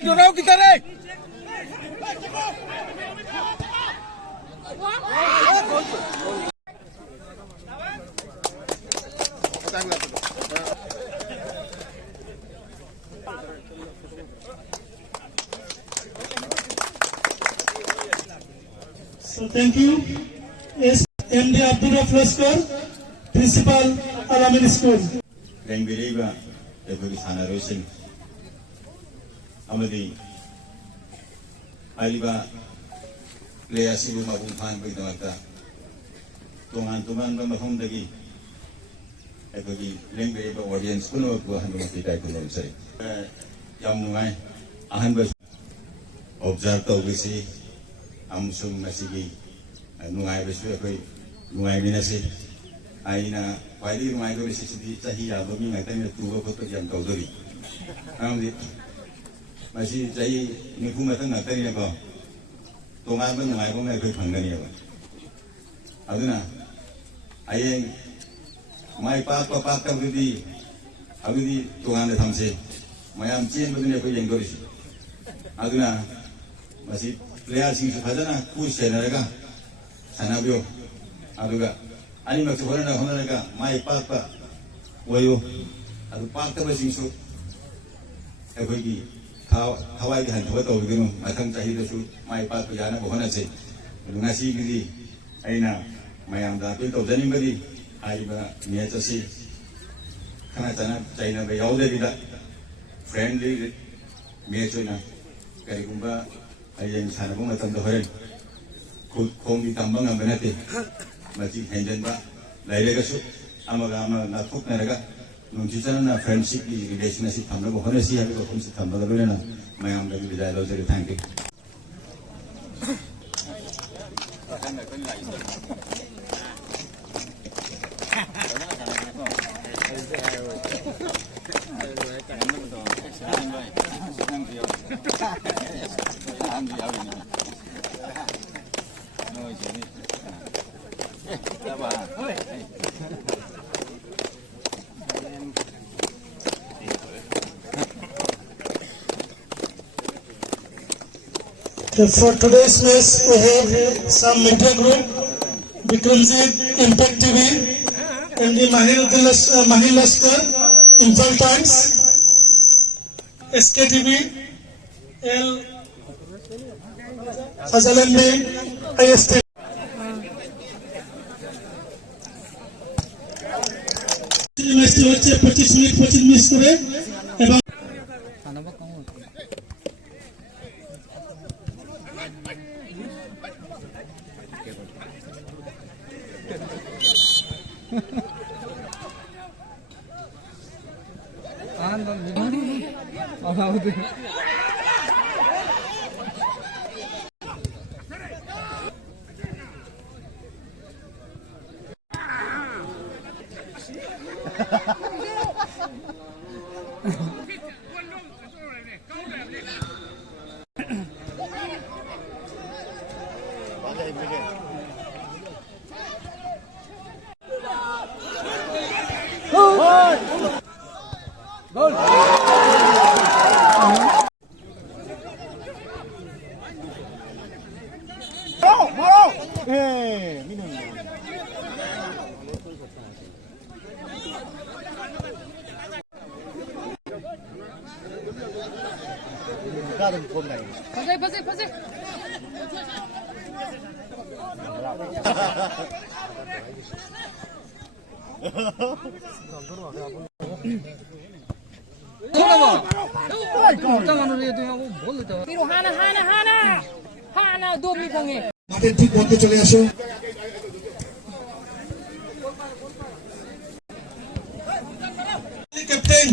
Dorau kita deh. So thank you. Yes, MD Abdul Rauf, Principal Al-Amin School. 랭비리가 여기 산하로신 아무디 아이가 레야시고 마군판 거기 나왔다 동안 마홈덕이 거기 랭비리가 오디언스 끊어고 한 번만 기다리고 넘어서요 영웅아이 아한번 observe taugbisi amsung masigi nungai besu koi nungai binasi aina wali nungai ko bisi sidi cahi ya bami ngai tanya tuwa ko to yang kau dori amdi masih cahi niku mata ngai tanya ko tongai ban nungai ko ngai koi panggani ya aduna ayeng mai pak ka budi abudi tongai de thamse mayam chin budi ko yang dori aduna masih player sing 하잖아 쿠세나가 사나비오 아두가 아니 막 저번에나 혼나니까 마이 빠빠 와요 아두 빠따바 싱수 거기 하와이게 한 두가 또 그러면 마탕 자히도수 마이 빠빠 야나 보하나세 루나시 그디 아이나 마양다 또 전인 거디 아이바 니아저시 하나잖아 자이나 배 야오데리다 프렌들리 미에조나 그리고가 아이는 사나고 맞던도 허연 공기 담방 안 변했대 마치 행전바 라이레가수 아마가 나톡 나라가 눈치잖아 나 프렌드십 리레이션십 담고 허네시 하고 공식 담바가 그러나 마양들이 비자로 저기 탕게 For today's match, we have some media group, Bikramjit, Impact TV, and the Mahil Laskar, Impel Times, SKTV, L. Fazal MB, IST. Match 25 minute 25 miss करे এবং Pasik. Hana domi konge. মাঠের ঠিক মধ্যে চলে আসো captain